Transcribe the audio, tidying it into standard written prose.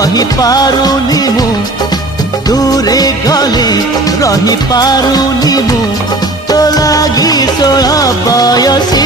रही पारुनी मु दूरे गले रही पारुनी मु तो लागी 16 बयसी